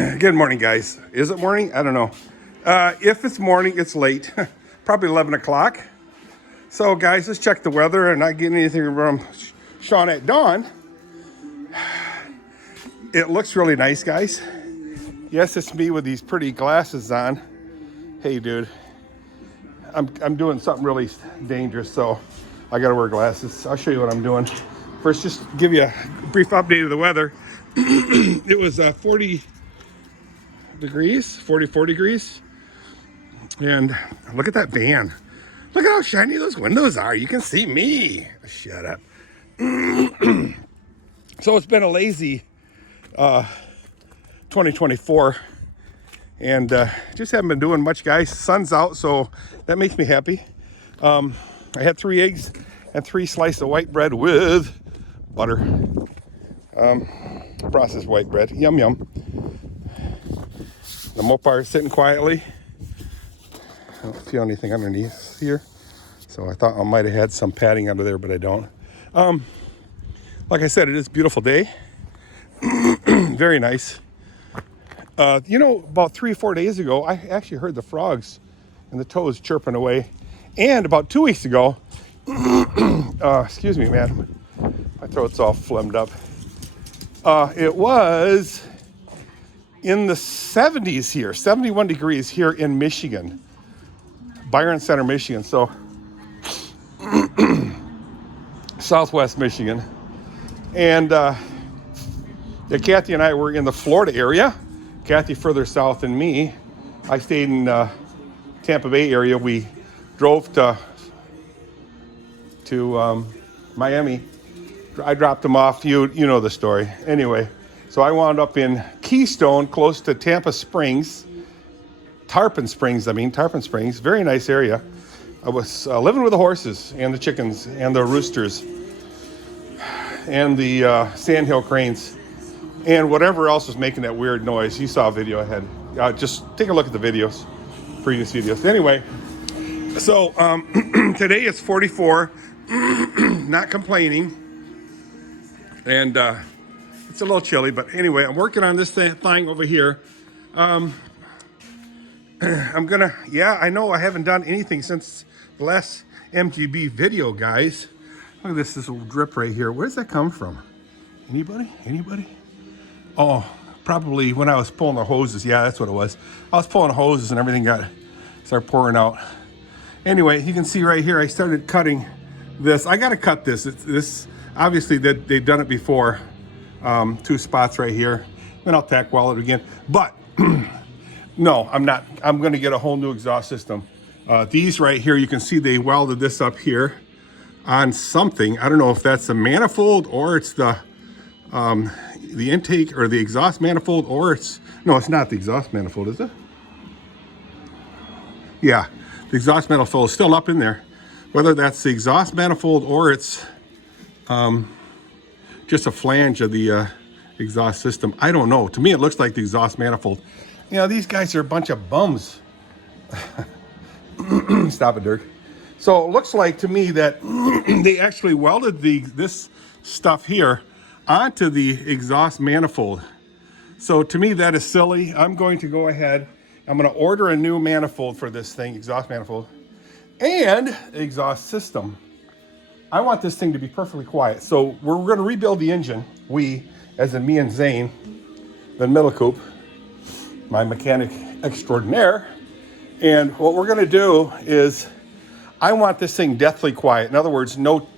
Good morning, guys. Is it morning? I don't know. If it's morning, it's late. Probably 11 o'clock. So, guys, let's check the weather and not getting anything from Shawn-at-Dawn. It looks really nice, guys. Yes, it's me with these pretty glasses on. Hey, dude. I'm doing something really dangerous, so I gotta wear glasses. I'll show you what I'm doing. First, just give you a brief update of the weather. It was 40 degrees, 44 degrees. And look at that van. Look at how shiny those windows are. You can see me. Shut up. So it's been a lazy 2024. And just haven't been doing much, guys. Sun's out, so that makes me happy. I had 3 eggs and 3 slices of white bread with butter. Processed white bread. Yum, yum. The Mopar is sitting quietly. I don't feel anything underneath here. So I thought I might have had some padding under there, but I don't. Like I said, it is a beautiful day. Very nice. About 3 or 4 days ago, I actually heard the frogs and the toads chirping away. And about 2 weeks ago, excuse me, man, my throat's all phlegmed up. It was in the 70s here, 71 degrees here in Michigan, Byron Center, Michigan. So Southwest Michigan. And Kathy and I were in the Florida area. Kathy further south than me. I stayed in Tampa Bay area. We drove to Miami. I dropped them off. You know the story. Anyway, so I wound up in Keystone, close to Tampa Springs. Tarpon Springs. Very nice area. I was living with the horses and the chickens and the roosters and the sandhill cranes and whatever else was making that weird noise. You saw a video ahead. Just take a look at the videos, previous videos. Anyway, so today is 44. Not complaining. And it's a little chilly, but anyway, I'm working on this thing over here. I know I haven't done anything since the last MGB video, guys. Look at this little drip right here. Where's that come from? Anybody? Oh, probably when I was pulling the hoses. Yeah, that's what it was. I was pulling hoses and everything started pouring out. Anyway, you can see right here, I started cutting this. I got to cut this. This obviously they've done it before. 2 spots right here. Then I'll tack weld it again. But no, I'm not. I'm going to get a whole new exhaust system. These right here, you can see they welded this up here on something. I don't know if that's the manifold or it's the intake or the exhaust manifold, or it's not the exhaust manifold, is it? Yeah, the exhaust manifold is still up in there. Whether that's the exhaust manifold or it's just a flange of the exhaust system, I don't know. To me, it looks like the exhaust manifold. These guys are a bunch of bums. Stop it, Dirk. So it looks like to me that they actually welded this stuff here onto the exhaust manifold. So to me, that is silly. I'm going to go ahead. I'm going to order a new manifold for this thing, exhaust manifold, and exhaust system. I want this thing to be perfectly quiet. So we're going to rebuild the engine. We, as in me and Zane, Van Middelkoop, my mechanic extraordinaire. And what we're going to do is, I want this thing deathly quiet. In other words, no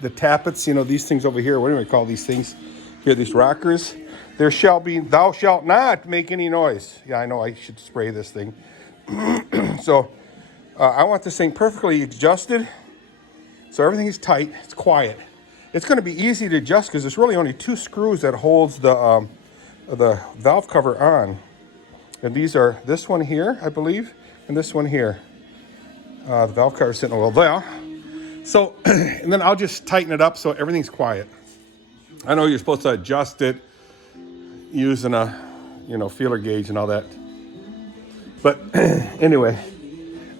the tappets, these things over here. What do we call these things? Here, these rockers. Thou shalt not make any noise. Yeah, I know I should spray this thing. So I want this thing perfectly adjusted. So everything is tight, it's quiet. It's going to be easy to adjust because there's really only 2 screws that holds the valve cover on. And these are this one here, I believe, and this one here. The valve cover is sitting a little there. So, and then I'll just tighten it up so everything's quiet. I know you're supposed to adjust it using a, feeler gauge and all that. But anyway,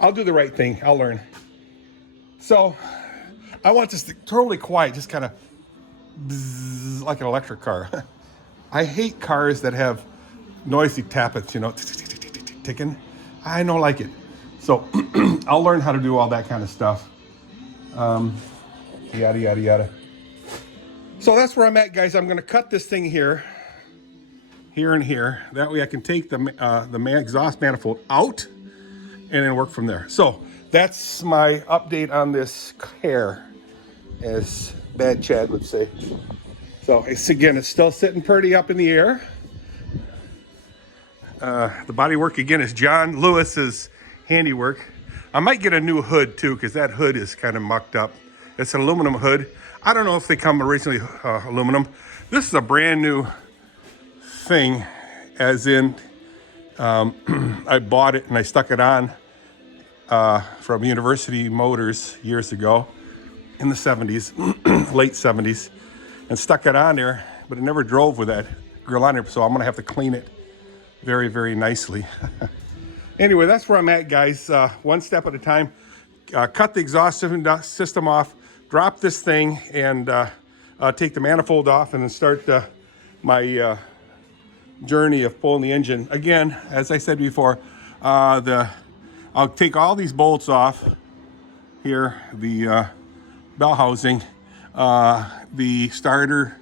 I'll do the right thing. I'll learn. So I want this totally quiet, just kind of like an electric car. I hate cars that have noisy tappets, you know, ticking. I don't like it. So I'll learn how to do all that kind of stuff. Yada, yada, yada. So that's where I'm at, guys. I'm going to cut this thing here, and here. That way I can take the exhaust manifold out and then work from there. So that's my update on this hair, as Bad Chad would say. So it's, again, it's still sitting pretty up in the air. The body work, again, is John Lewis's handiwork. I might get a new hood too, because that hood is kind of mucked up. It's an aluminum hood. I don't know if they come originally aluminum. This is a brand new thing, as in I bought it and I stuck it on from University Motors years ago in the 70s, late 70s, and stuck it on there, but it never drove with that grill on there, so I'm gonna have to clean it very, very nicely. Anyway, that's where I'm at, guys. One step at a time. Cut the exhaust system off, drop this thing, and take the manifold off, and then start my journey of pulling the engine. Again, as I said before, I'll take all these bolts off here, the bell housing, the starter,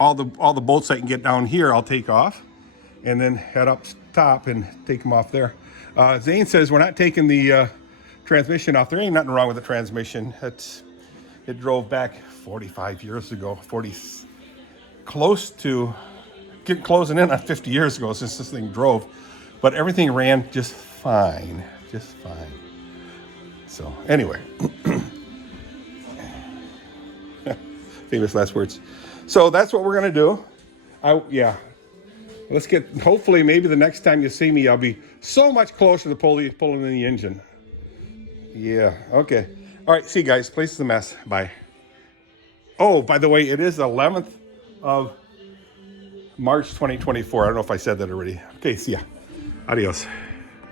all the bolts I can get down here I'll take off, and then head up top and take them off there. Zane says we're not taking the transmission off. There ain't nothing wrong with the transmission. It drove back 45 years ago, closing in on 50 years ago since this thing drove, but everything ran just fine. So anyway, famous last words. So that's what we're gonna do. Yeah. Let's get, hopefully, maybe the next time you see me, I'll be so much closer to pulling in the engine. Yeah, okay. All right, see you guys. Place is a mess. Bye. Oh, by the way, it is the 11th of March 2024. I don't know if I said that already. Okay, see ya. Adios.